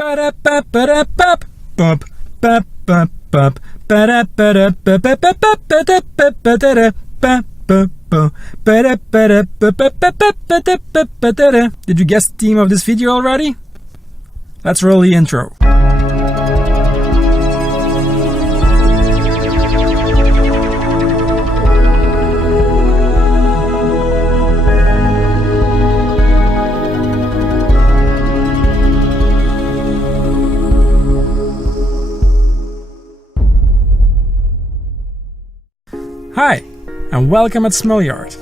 Did you guess the theme of this video already? Let's roll the intro. Hi, and welcome at Smellyard.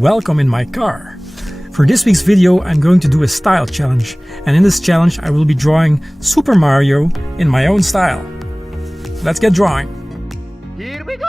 Welcome in my car. For this week's video, I'm going to do a style challenge, and in this challenge I will be drawing Super Mario in my own style. Let's get drawing. Here we go!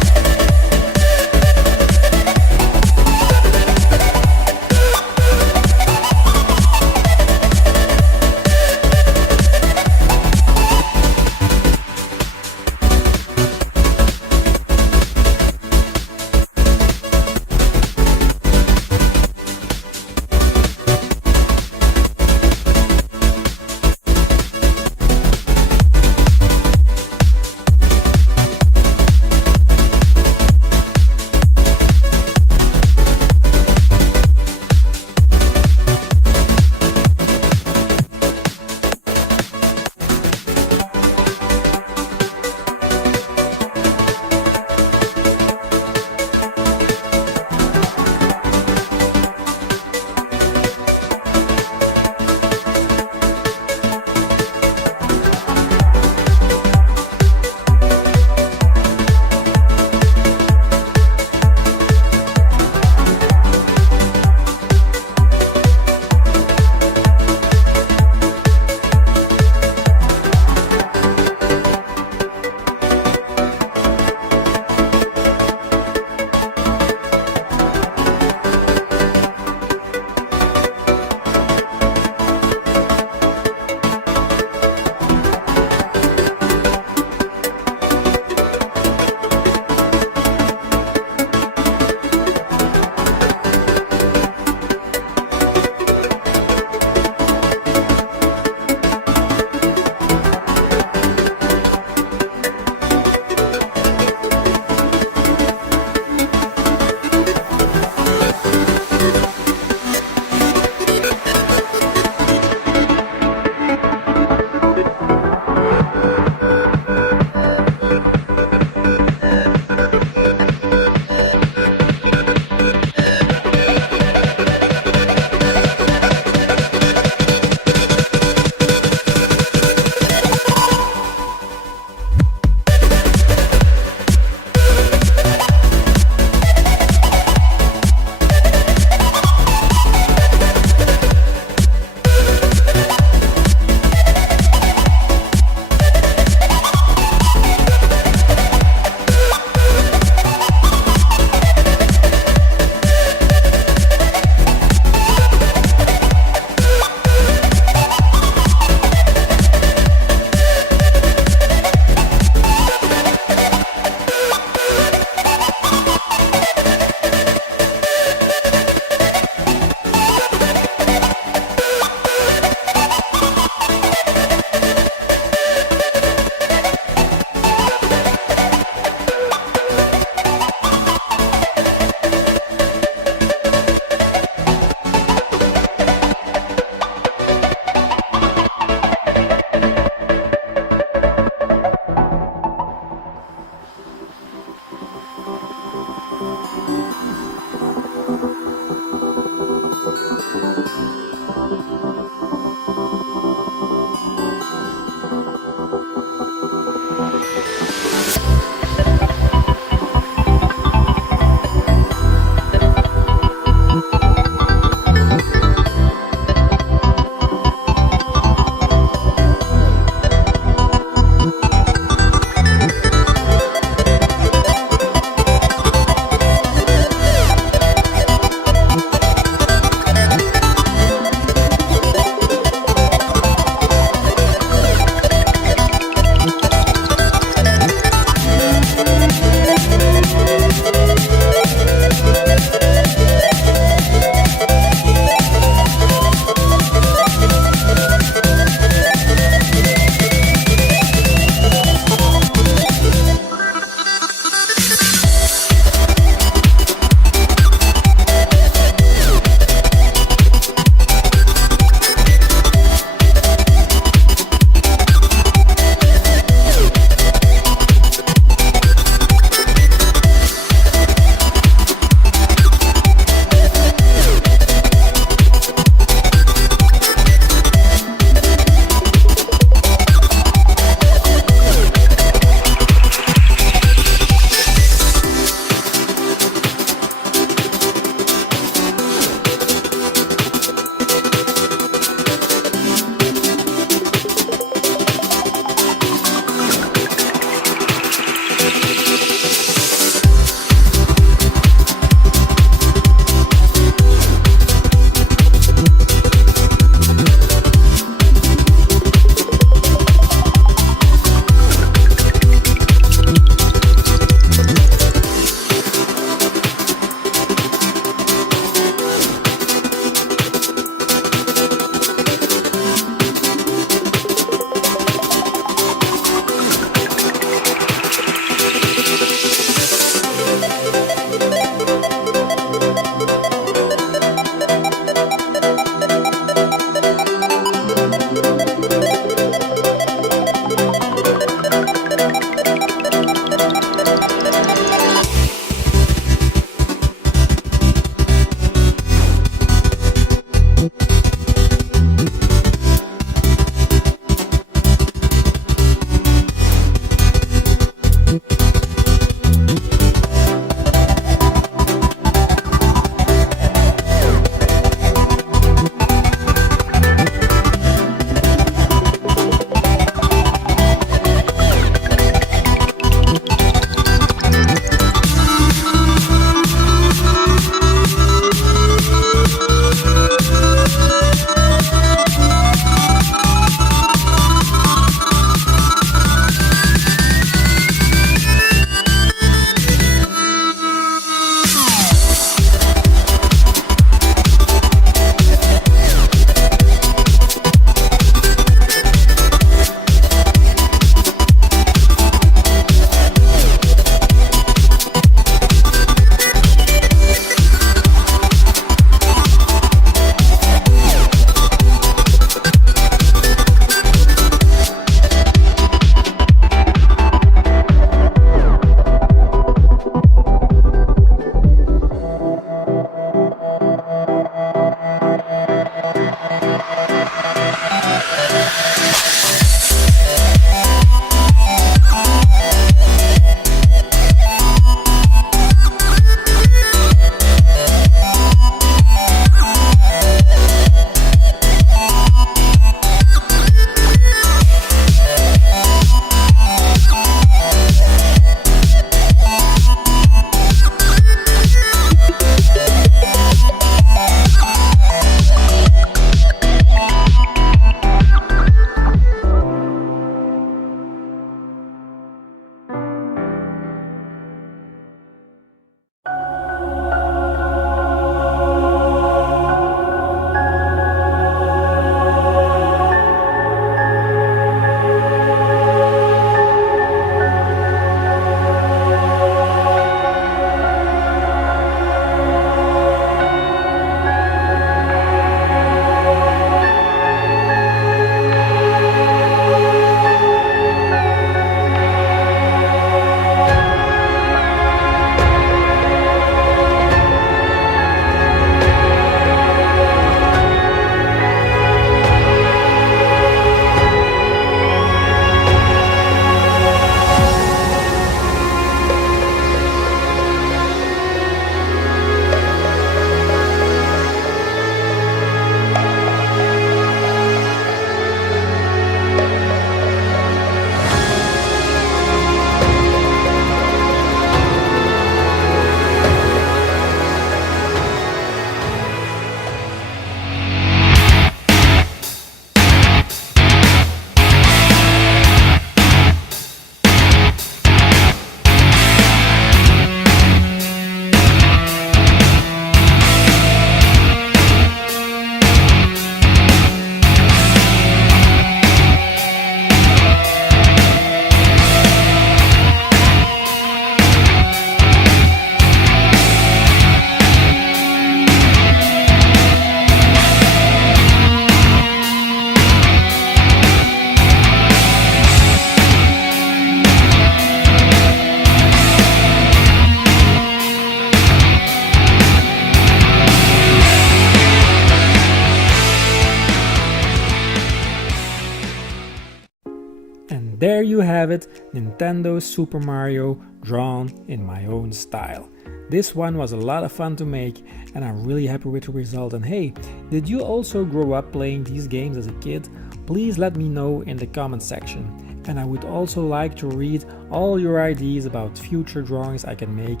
And there you have it, Nintendo Super Mario drawn in my own style. This one was a lot of fun to make and I'm really happy with the result. And hey, did you also grow up playing these games as a kid? Please let me know in the comment section. And I would also like to read all your ideas about future drawings I can make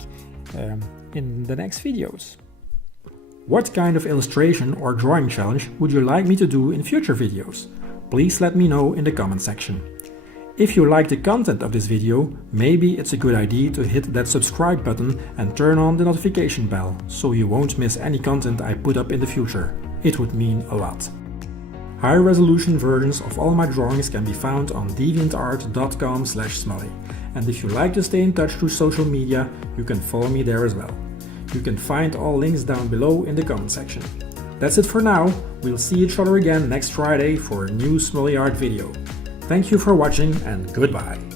in the next videos. What kind of illustration or drawing challenge would you like me to do in future videos? Please let me know in the comment section. If you like the content of this video, maybe it's a good idea to hit that subscribe button and turn on the notification bell so you won't miss any content I put up in the future. It would mean a lot. High resolution versions of all my drawings can be found on deviantart.com/smully. And if you like to stay in touch through social media, you can follow me there as well. You can find all links down below in the comment section. That's it for now. We'll see each other again next Friday for a new Smully Art video. Thank you for watching and goodbye.